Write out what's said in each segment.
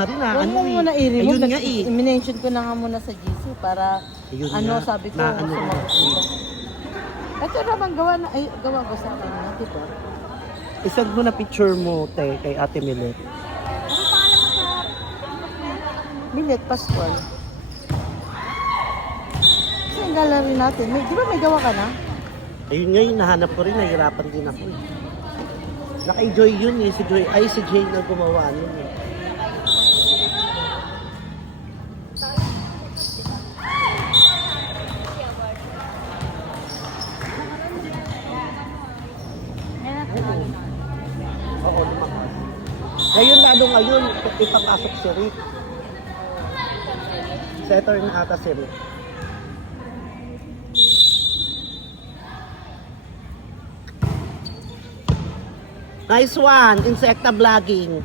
nga rin na Huwag ano mo muna i-remove. Ayun nga eh. I-mention ko na nga muna sa GC para Ayun ano nga, sabi ko. na ano na Ito naman gawa na, ay, gawa ko sa akin na, di ba? Isend mo na picture mo kay Ate Milet. Milet Pascual. Kasi yung gallery natin, di ba may gawa ka na? Ayun nga yung nahanap ko rin, nahirapan din ako eh. Nakay Joy yun eh, si Joy, ay si Jay na gumawa nun eh. Oo, lumakas. Ngayon ngayon, ipapasok si Rick. Setter na ata si Rick. Nice one, Insekta Vlogging.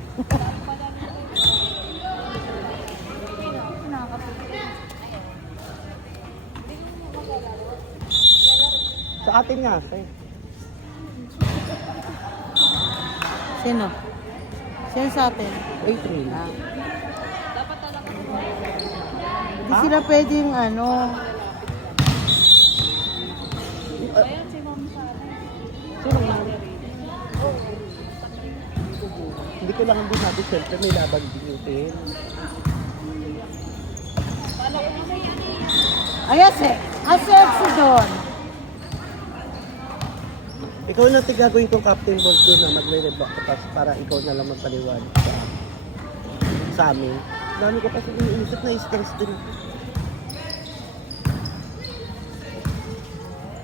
Sa atin nga, Sino? Sino sa atin? April. Ah. Hindi sila pwedeng ano. Sino nga? Hindi ko lang din sabi, siyempre may laban din yung pen. Ayos eh. Sexy doon. Ikaw na tigagawin kong captain board doon na magre-reback ko para ikaw na lang magpaliwanag sa amin. Dami ko kasi iniisip na stress din.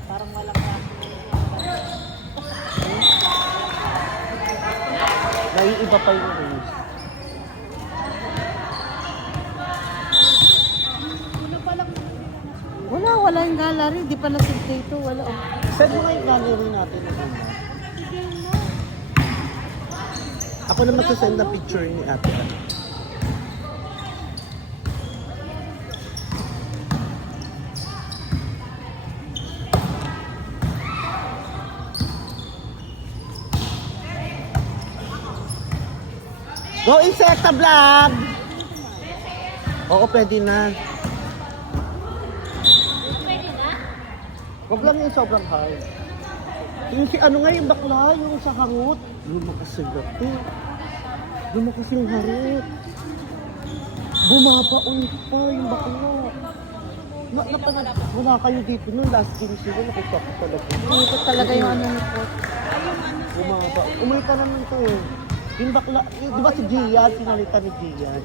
Parang walang Naiiba pa yung rules. Wala yung gallery. Di pa na-save dito. Wala. Saan mo nga yung gallery natin na una? Ako na magsasend na picture ni ate. Go Insekta Vlog! Oo, pwede na. Huwag lang yung sobrang high. Yung si ano nga yung bakla, yung sa hangot. Lumakas sila. Lumakas yung harot. Bumaba ulit pa yung bakla. Wala kayo dito nun, last game sila, nakita ko talaga. Ito talaga yung ano ni Pot. Bumaba. Umay ka naman to. Yung bakla, di ba si Gian, sinalita ni Gian.